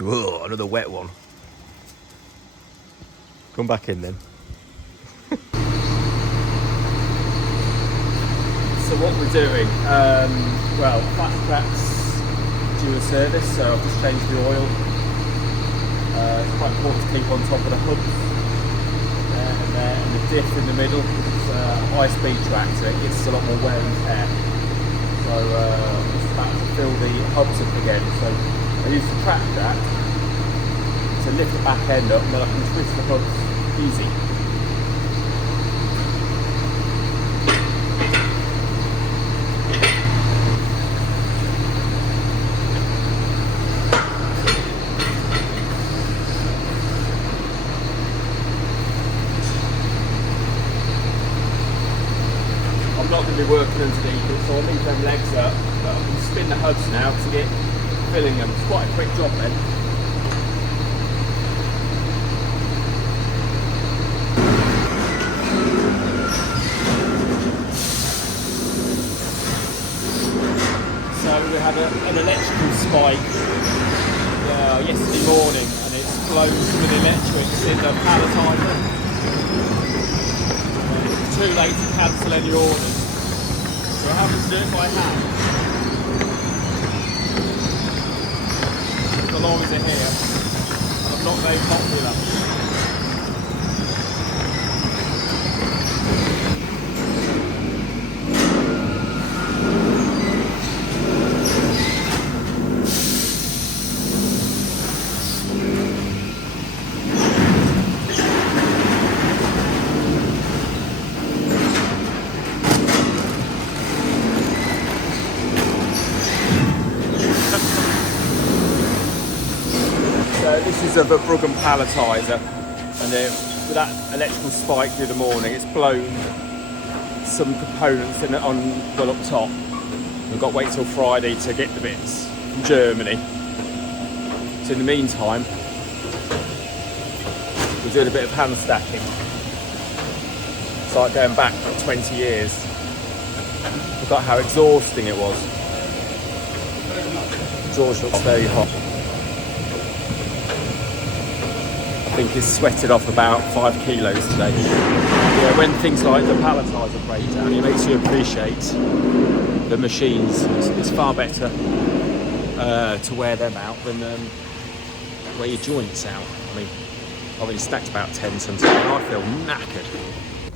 Whoa, another wet one. Come back in then. So what we're doing, well, Fastrac's due a service, so I've just changed the oil. It's quite important to keep on top of the hubs and the diff in the middle. It's a high-speed track, so it gets a lot more wear and tear. So I'm just about to fill the hubs up again. So I use the track jack to lift the back end up, and then I can twist the hubs easy. I'm not going to be working underneath it, so I'll leave them legs up, but I can spin the hubs now to get filling them. It's quite a quick job then. So we had an electrical spike yesterday morning, and it's blown some of the electrics in the palletiser. It's too late to cancel any orders, so I have to do it by hand. The lorries are here, and I'm not very popular. This is a Bruggen Palletiser, and with that electrical spike through the morning, it's blown some components well up top. We've got to wait till Friday to get the bits from Germany. So in the meantime, we're doing a bit of hand stacking. It's like going back 20 years. I forgot how exhausting it was. George looks very hot. I think he's sweated off about 5 kilos today. Yeah, when things like the Palletiser break down, it makes you appreciate the machines. It's far better to wear them out than wear your joints out. I mean, I've only stacked about 10 tons today and I feel knackered.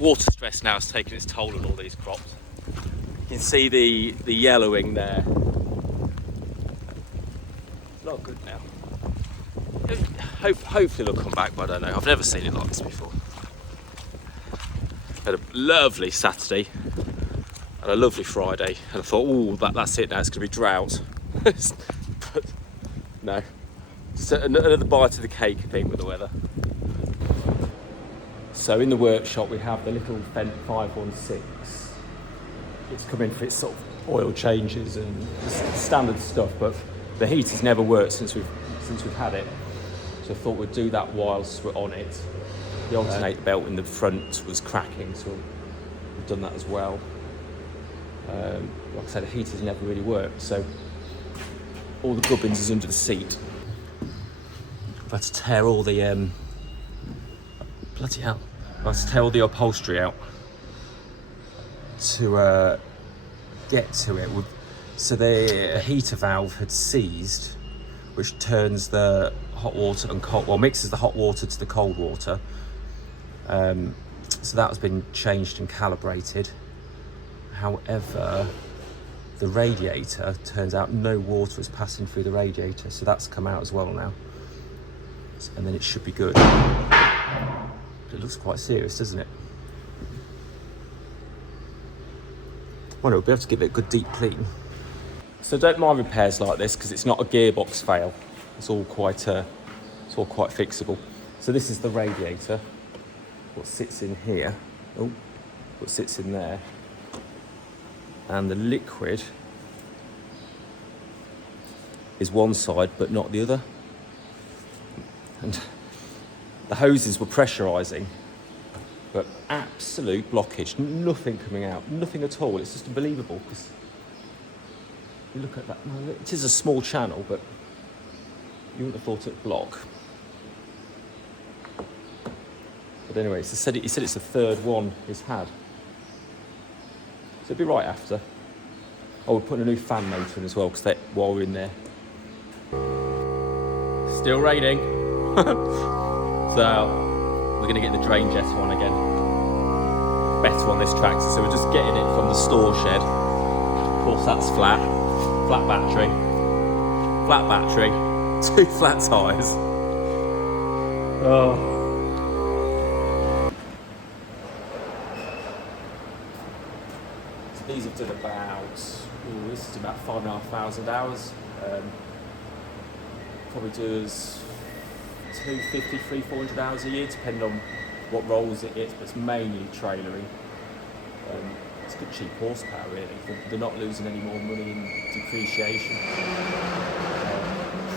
Water stress now has taken its toll on all these crops. You can see the yellowing there. It's not good now. Hopefully they'll come back, but I don't know. I've never seen it like this before. Had a lovely Saturday and a lovely Friday, and I thought, oh, that's it now, it's going to be drought. But no, just another bite of the cake, I think, with the weather. So in the workshop we have the little Fendt 516. It's come in for its sort of oil changes and standard stuff, but the heater's never worked since we've had it. So I thought we'd do that whilst we're on it. The alternator belt in the front was cracking, so we've done that as well. Like I said, the heater's never really worked, so all the gubbins is under the seat. I've had to tear all the bloody hell! I've had to tear all the upholstery out to get to it. So the heater valve had seized, which turns the hot water and mixes the hot water to the cold water. So that has been changed and calibrated. However, the radiator, turns out no water is passing through the radiator, so that's come out as well now. And then it should be good. It looks quite serious, doesn't it? Well, we'll be able to give it a good deep clean. So don't mind repairs like this because it's not a gearbox fail. It's all quite fixable. So this is the radiator. What sits in here? Oh, what sits in there? And the liquid is one side, but not the other. And the hoses were pressurising, but absolute blockage. Nothing coming out. Nothing at all. It's just unbelievable because you look at that. It is a small channel, but You wouldn't have thought it'd block. But anyway, he said it's the third one he's had. So it'll be right after. Oh, we're putting a new fan motor in as well, because while we're in there. Still raining. So we're going to get the drain jet on again. Better on this tractor, so we're just getting it from the store shed. Of course, that's flat battery, 2 flat tyres. Oh. So these have done about, this is about 5,500 hours. Probably does 250, 300, 400 hours a year, depending on what rolls it is, but it's mainly trailering. It's good cheap horsepower really. They're not losing any more money in depreciation.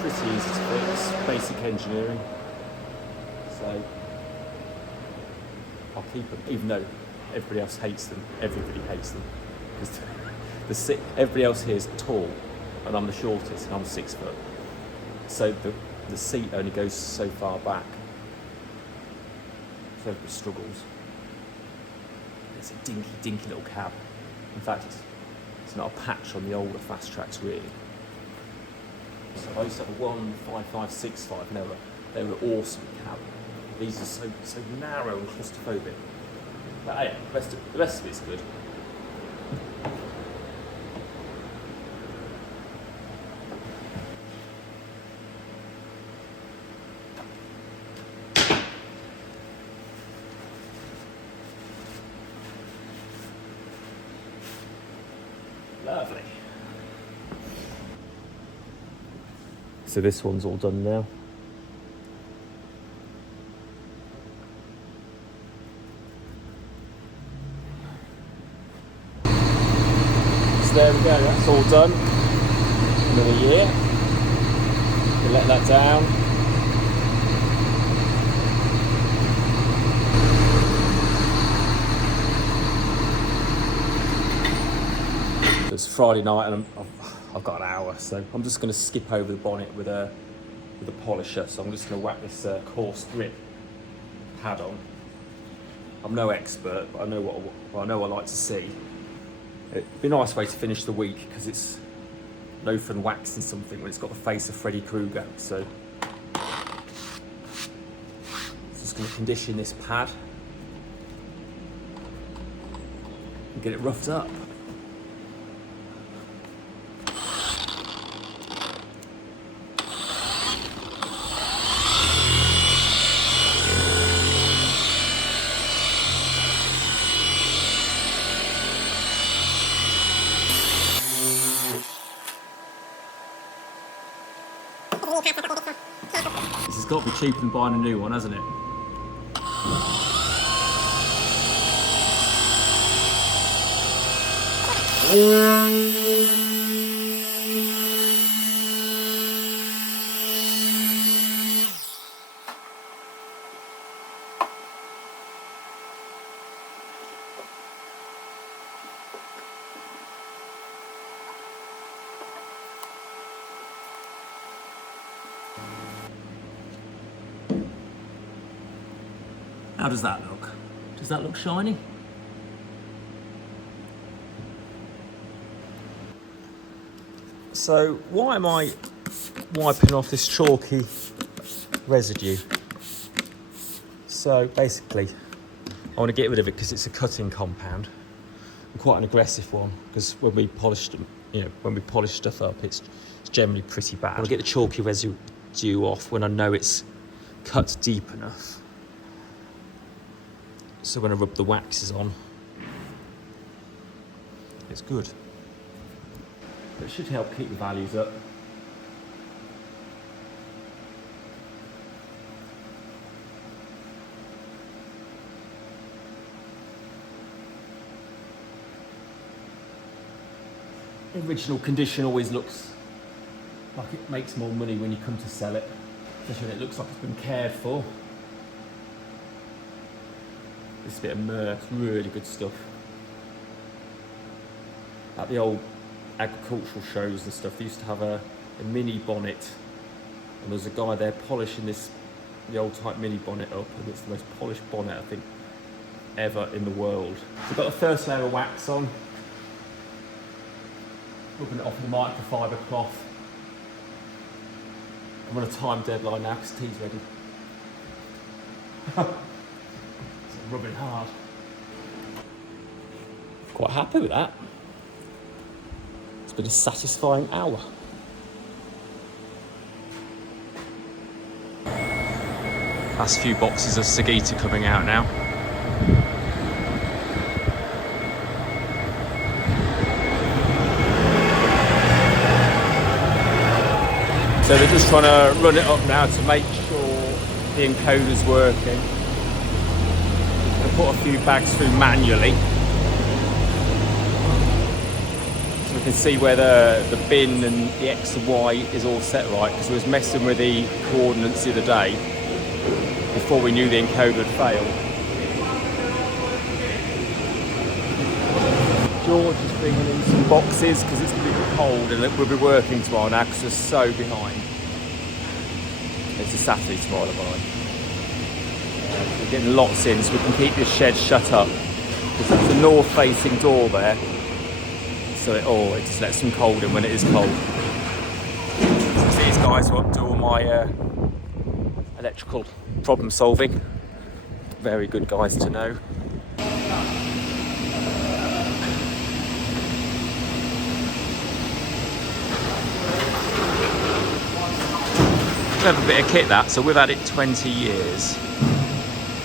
Pretty easy to fix, basic engineering. So I'll keep them, even though everybody else hates them. Everybody hates them. Because everybody else here is tall, and I'm the shortest, and I'm 6 foot. So the seat only goes so far back. So it struggles. It's a dinky little cab. In fact, it's not a patch on the older Fastracs really. So I used to have a 15565, and they were awesome cab. These are so narrow and claustrophobic. But yeah, the rest of it's good. Lovely. So this one's all done now. So there we go, that's all done. Another year. We'll let that down. It's Friday night and I've got an hour, so I'm just going to skip over the bonnet with a polisher. So I'm just going to whack this coarse grip pad on. I'm no expert, but I know what I like to see. It'd be a nice way to finish the week because it's no fun waxing something when it's got the face of Freddy Krueger. So just going to condition this pad and get it roughed up. This has got to be cheaper than buying a new one, hasn't it? How does that look? Does that look shiny? So why am I wiping off this chalky residue? So basically, I want to get rid of it because it's a cutting compound, and quite an aggressive one. Because when we polish them, when we polish stuff up, it's generally pretty bad. I want to get the chalky residue off when I know it's cut deep enough. So when I rub the waxes on, it's good. It should help keep the values up. The original condition always looks like it makes more money when you come to sell it, especially when it looks like it's been cared for. This bit of murk, really good stuff. At the old agricultural shows and stuff, they used to have a mini bonnet And there's a guy there polishing the old type mini bonnet up, and it's the most polished bonnet I think ever in the world. So we've got the first layer of wax on, rubbing it off with the microfiber cloth. I'm on a time deadline now because tea's ready. So I'm rubbing hard. Quite happy with that. It's been a satisfying hour. Last few boxes of Sagita coming out now. So they're just trying to run it up now to make sure the encoder's working. I put a few bags through manually, so we can see where the bin and the X and Y is all set right, because we was messing with the coordinates the other day before we knew the encoder had failed. George is bringing in some boxes because it's a bit cold and we'll be working tomorrow now because we're so behind. It's a Saturday tomorrow, by the way. We're getting lots in so we can keep this shed shut up. There's a north-facing door there, so it just lets some cold in when it is cold. So these guys will do all my electrical problem solving. Very good guys to know. Clever bit of kit that, so we've had it 20 years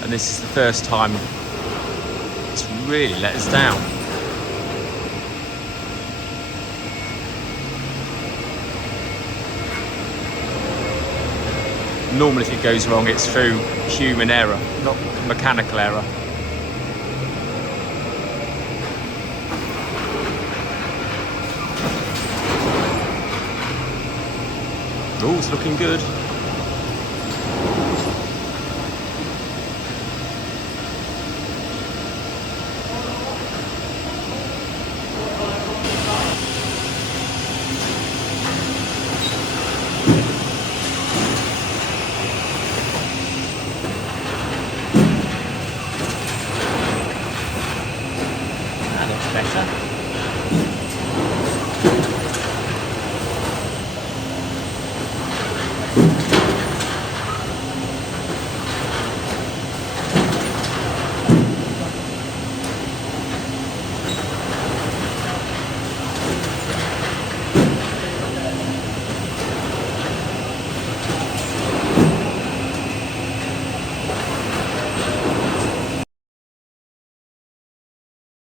and this is the first time it's really let us down. Normally if it goes wrong it's through human error, not mechanical error. Oh, it's looking good. Better.